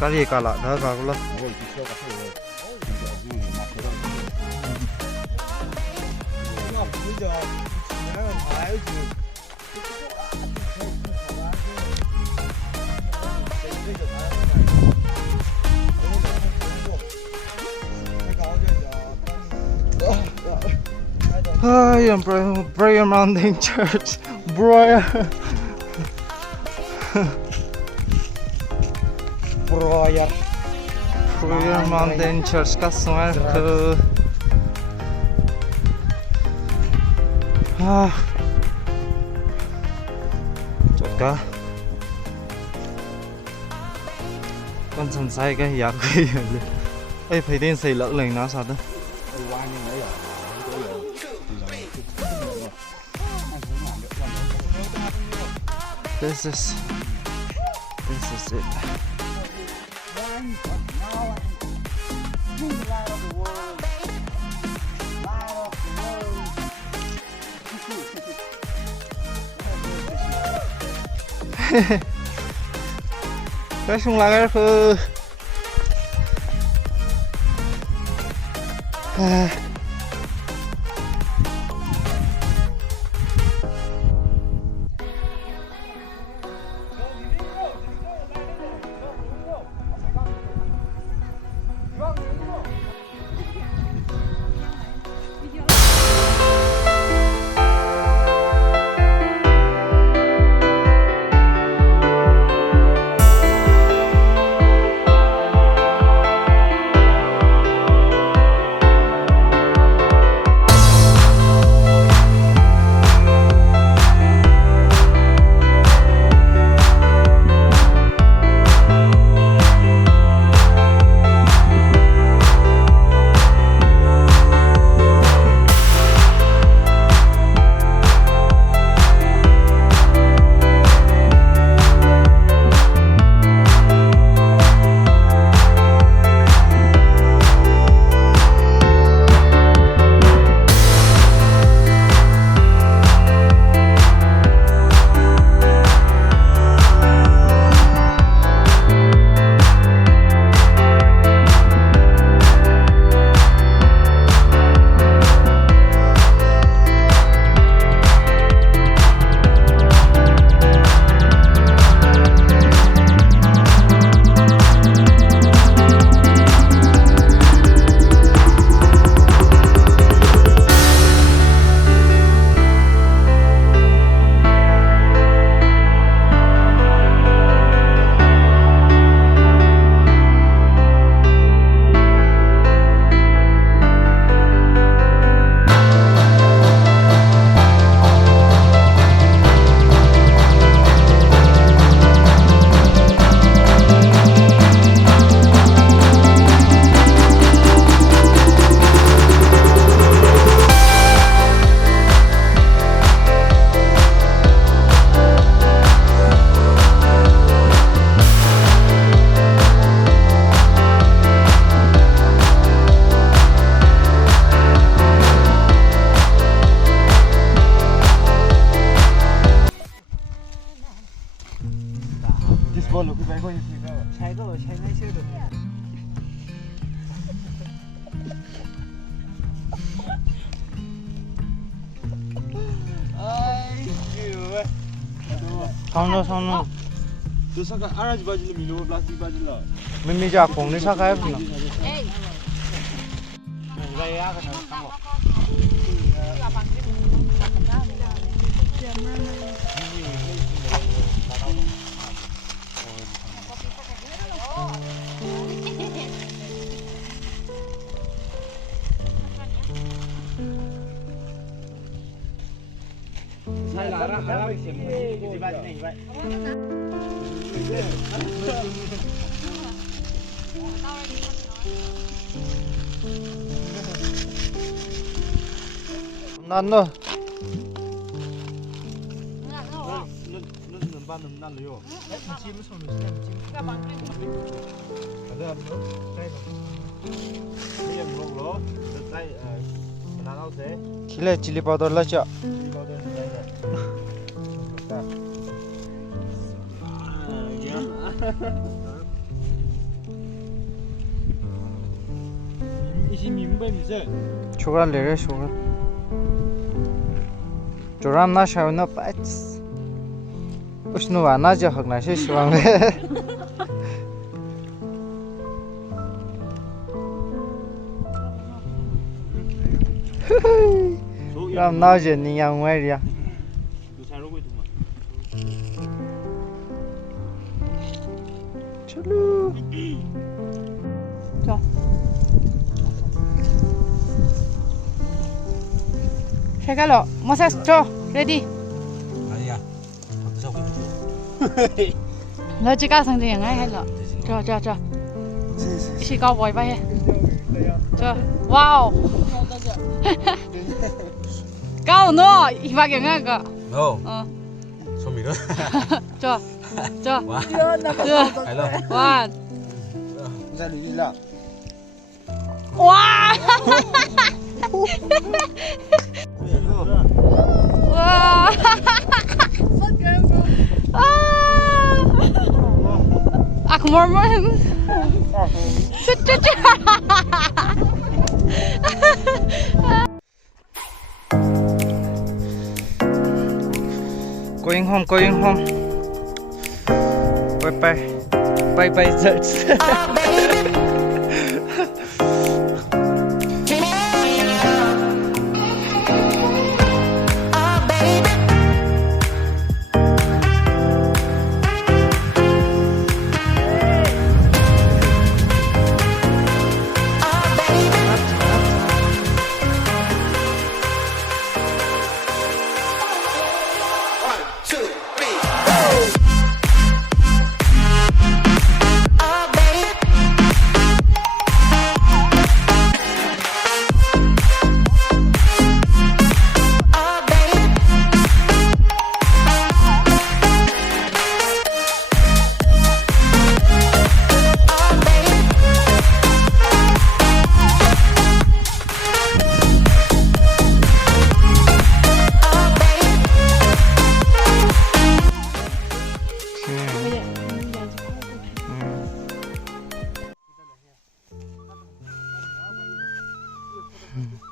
까리 까라 다 가글라 I am Prayer Mountain Church, Prayer Mountain Church Kasmer ke Chốt con sần say cái giặc cái ấy phải đến xây lỡ lên nó sao đó This is it. Cái sung là cái phơ. Bol cái váy coi như thế nào? Sai ngay chưa được. Ai kêu Xong Tôi sao cái arrange bao nhiêu milo plastic bao nhiêu là? mình đi chạc cùng đi sao cái gì Đây á cái thằng sai là ra gì vậy? Năn rồi nằm năn rồi. Chim nó xuống nó chim. Các bạn. Ở đây nó đây rồi. em không lỗ được tay là nó thế 킬레 칠리 파우더 라자. đi bao đây đây này 이시 민범이세 추가 레레 추가. 조람 나 샤우나 빠츠. 우스노 와나자 학나시 시왕레. 람 나제 니양 외리야. 잘 오고 있더만 찰루. 자. 해갈로 모세스 줘 레디 아니야 밥도 사고 있고 nó chỉ có thằng tiền ấy hay là cho chỉ có vội vậy cho wow cao nữa 이밖에 안 가. 어 어. 소미를 저 와 저 알로 one ra đi là 와 와 아 그만 쭈쭈쭈 Going home, going home. Bye bye. Bye bye, Zerts. bây giờ